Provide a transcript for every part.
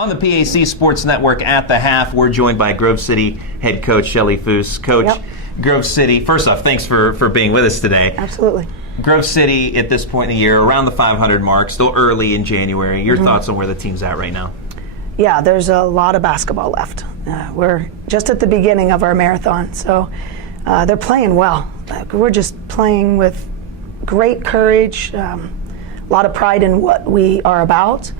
On the PAC Sports Network at the half, we're joined by Grove City head coach Chelle Fuss. Coach, Yep. Grove City, first off, thanks for being with us today. Absolutely. Grove City at this point in the year, around the 500 mark, still early in January. Your thoughts on where the team's at right now? Yeah, there's a lot of basketball left. We're just at the beginning of our marathon, so they're playing well. We're just playing with great courage, a lot of pride in what we are about,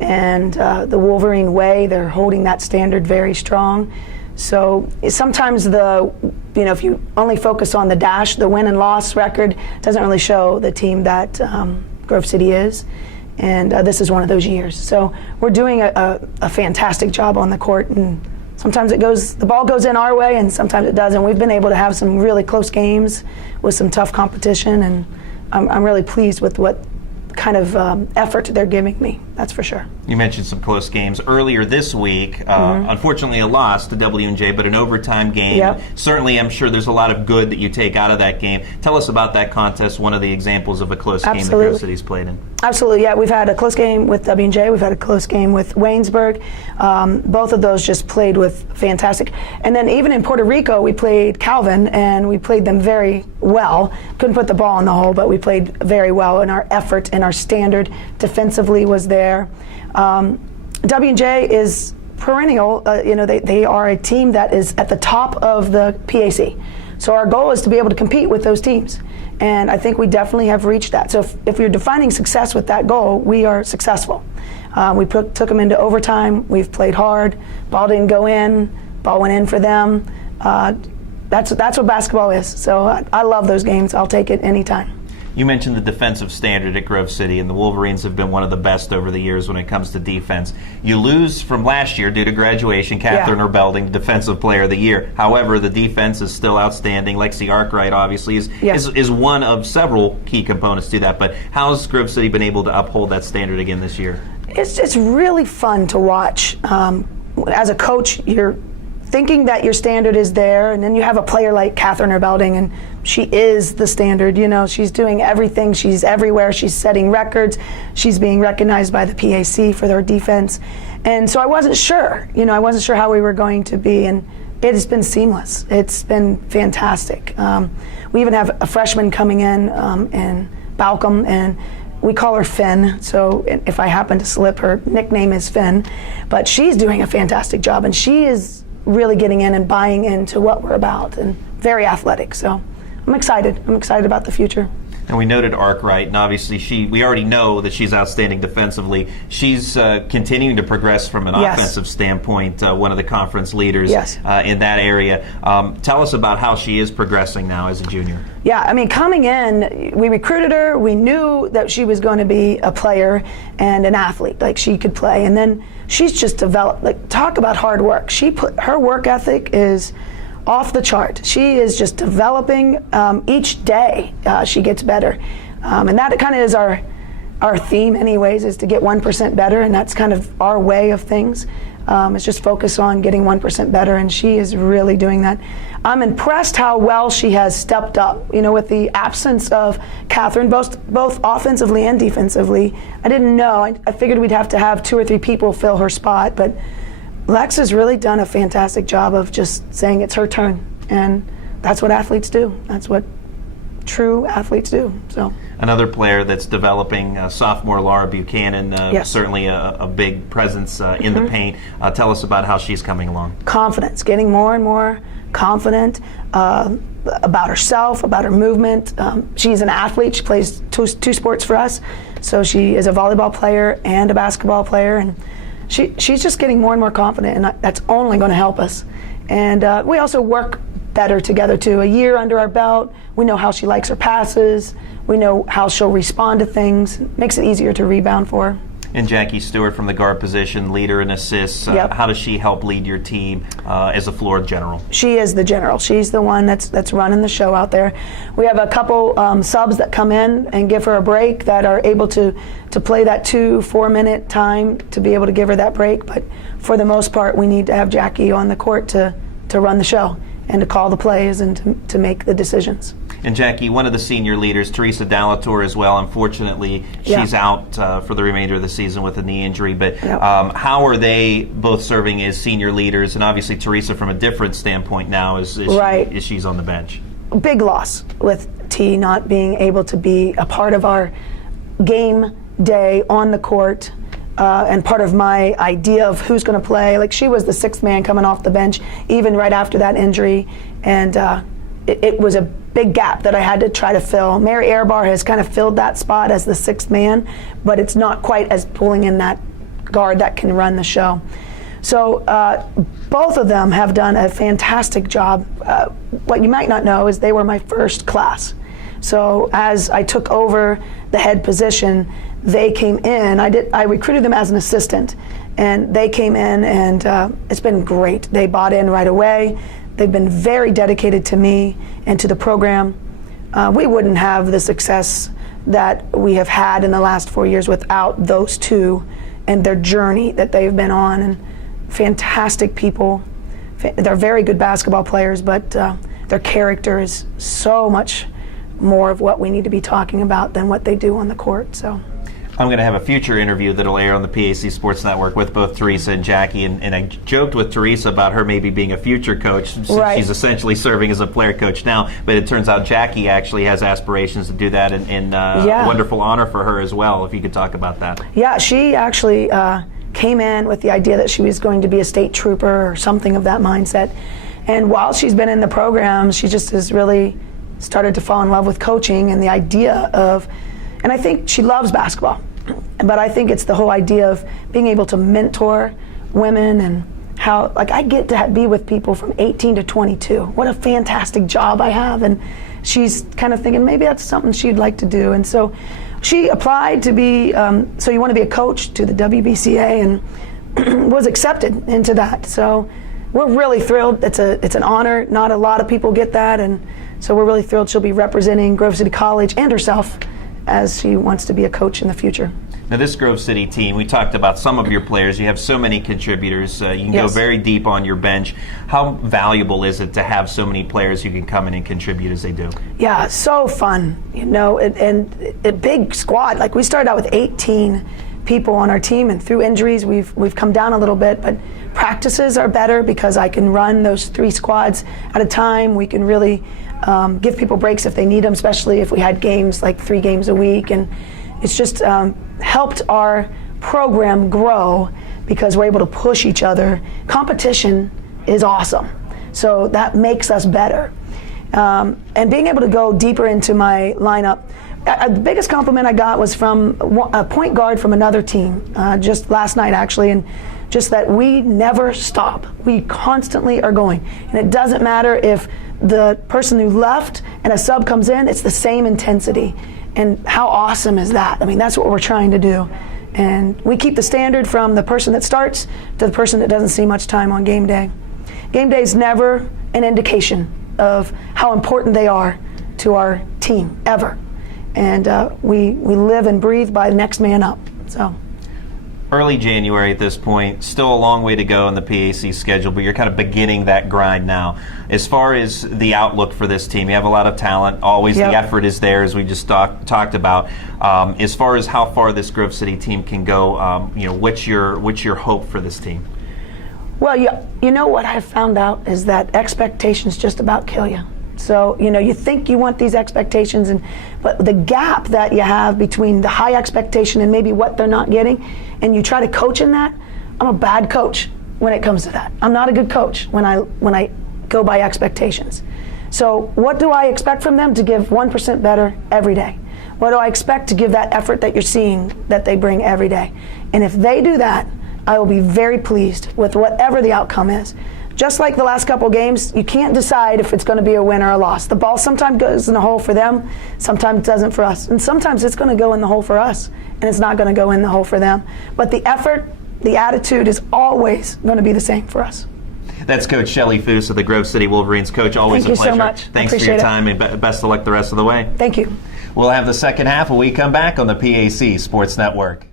and the Wolverine way, they're holding that standard very strong. So sometimes if you only focus on the dash, the win and loss record doesn't really show the team that Grove City is. And this is one of those years. So we're doing a fantastic job on the court, and sometimes the ball goes in our way, and sometimes it doesn't. We've been able to have some really close games with some tough competition, and I'm really pleased with what kind of effort they're giving me, that's for sure. You mentioned some close games earlier this week. Unfortunately, a loss to W&J, but an overtime game. Yep. Certainly, I'm sure there's a lot of good that you take out of that game. Tell us about that contest, one of the examples of a close game that Grove City's played in. Absolutely, yeah. We've had a close game with W&J. We've had a close game with Waynesburg. Both of those just played with fantastic. And then even in Puerto Rico, we played Calvin, and we played them very well. Couldn't put the ball in the hole, but we played very well, and our effort and our standard defensively was there. W&J is perennial. They are a team that is at the top of the PAC. So our goal is to be able to compete with those teams. And I think we definitely have reached that. So if you're defining success with that goal, we are successful. We took them into overtime. We've played hard. Ball didn't go in. Ball went in for them. That's what basketball is. So I love those games. I'll take it anytime. You mentioned the defensive standard at Grove City, and the Wolverines have been one of the best over the years when it comes to defense. You lose from last year due to graduation, Catherine Erbelding, Defensive Player of the Year. However, the defense is still outstanding. Lexi Arkwright, obviously, is one of several key components to that. But how's Grove City been able to uphold that standard again this year? It's really fun to watch. As a coach, you're thinking that your standard is there, and then you have a player like Catherine Erbelding, and she is the standard. She's doing everything. She's everywhere. She's setting records. She's being recognized by the PAC for their defense. And so I wasn't sure. I wasn't sure how we were going to be, and it has been seamless. It's been fantastic. We even have a freshman coming in Balcom, and we call her Finn, so if I happen to slip, her nickname is Finn. But she's doing a fantastic job, and she is really getting in and buying into what we're about, and very athletic. So I'm excited. I'm excited about the future. And we noted Arkwright, and obviously we already know that she's outstanding defensively. She's continuing to progress from an offensive standpoint, one of the conference leaders in that area. Tell us about how she is progressing now as a junior. Yeah, coming in, we recruited her. We knew that she was going to be a player and an athlete, like she could play. And then she's just developed, talk about hard work. Her work ethic is off the chart. She is just developing each day. She gets better, and that kind of is our theme, anyways, is to get 1% better, and that's kind of our way of things. It's just focus on getting 1% better, and she is really doing that. I'm impressed how well she has stepped up. With the absence of Catherine, both offensively and defensively, I didn't know. I figured we'd have to have 2 or 3 people fill her spot, but Lex has really done a fantastic job of just saying it's her turn, and that's what athletes do. That's what true athletes do. So another player that's developing, sophomore Laura Buchanan, certainly a big presence in the paint. Tell us about how she's coming along. Confidence, getting more and more confident about herself, about her movement. She's an athlete. She plays two sports for us, so she is a volleyball player and a basketball player, and she's just getting more and more confident, and that's only going to help us. And we also work better together too. A year under our belt, we know how she likes her passes. We know how she'll respond to things. Makes it easier to rebound for her. And Jackie Stewart from the guard position, leader in assists. How does she help lead your team as a floor general? She is the general. She's the one that's running the show out there. We have a couple subs that come in and give her a break that are able to play that 2-4 minute time to be able to give her that break. But for the most part, we need to have Jackie on the court to run the show and to call the plays and to make the decisions. And Jackie, one of the senior leaders, Teresa Dallatour as well, unfortunately, she's out for the remainder of the season with a knee injury. But how are they both serving as senior leaders? And obviously Teresa from a different standpoint now as she's on the bench. Big loss with T not being able to be a part of our game day on the court. And part of my idea of who's going to play, like she was the sixth man coming off the bench, even right after that injury, and it was a big gap that I had to try to fill. Mary Airbar has kind of filled that spot as the sixth man, but it's not quite as pulling in that guard that can run the show. So both of them have done a fantastic job. What you might not know is they were my first class. So as I took over the head position, they came in. I recruited them as an assistant, and they came in, and it's been great. They bought in right away. They've been very dedicated to me and to the program. We wouldn't have the success that we have had in the last 4 years without those two and their journey that they've been on. And fantastic people. They're very good basketball players, but their character is so much more of what we need to be talking about than what they do on the court. So I'm going to have a future interview that'll air on the PAC Sports Network with both Teresa and Jackie, and I joked with Teresa about her maybe being a future coach since she's essentially serving as a player coach now, but it turns out Jackie actually has aspirations to do that, and a wonderful honor for her as well, if you could talk about that. Yeah, she actually came in with the idea that she was going to be a state trooper or something of that mindset, and while she's been in the program, she just has really started to fall in love with coaching and the idea of, and I think she loves basketball, but I think it's the whole idea of being able to mentor women and how, like, I get to be with people from 18 to 22. What a fantastic job I have. And she's kind of thinking maybe that's something she'd like to do. And so she applied to be, so you want to be a coach to the WBCA, and was accepted into that. So we're really thrilled. It's an honor. Not a lot of people get that. And so we're really thrilled she'll be representing Grove City College and herself as she wants to be a coach in the future. Now, this Grove City team, we talked about some of your players. You have so many contributors. You can go very deep on your bench. How valuable is it to have so many players who can come in and contribute as they do? Yeah, so fun, and a big squad. Like, we started out with 18 people on our team, and through injuries, we've come down a little bit, but practices are better because I can run those 3 squads at a time. We can really give people breaks if they need them, especially if we had games, like 3 games a week. And it's just helped our program grow because we're able to push each other. Competition is awesome. So that makes us better. And being able to go deeper into my lineup, the biggest compliment I got was from a point guard from another team, just last night actually, and just that we never stop. We constantly are going. And it doesn't matter if the person who left and a sub comes in, it's the same intensity. And how awesome is that? I mean, that's what we're trying to do. And we keep the standard from the person that starts to the person that doesn't see much time on game day. Game day is never an indication of how important they are to our team, ever. And we live and breathe by the next man up. So. Early January at this point, still a long way to go in the PAC schedule, but you're kind of beginning that grind now. As far as the outlook for this team, you have a lot of talent. Always the effort is there, as we just talked about. As far as how far this Grove City team can go, what's your hope for this team? Well, you know what I've found out is that expectations just about kill you. So, you think you want these expectations, but the gap that you have between the high expectation and maybe what they're not getting, and you try to coach in that, I'm a bad coach when it comes to that. I'm not a good coach when I go by expectations. So what do I expect from them? To give 1% better every day. What do I expect to give that effort that you're seeing that they bring every day? And if they do that, I will be very pleased with whatever the outcome is. Just like the last couple games, you can't decide if it's going to be a win or a loss. The ball sometimes goes in the hole for them, sometimes it doesn't for us. And sometimes it's going to go in the hole for us, and it's not going to go in the hole for them. But the effort, the attitude is always going to be the same for us. That's Coach Chelle Fuss of the Grove City Wolverines. Coach, always a pleasure. Thank you so much. Thanks for your time, and best of luck the rest of the way. Thank you. We'll have the second half when we come back on the PAC Sports Network.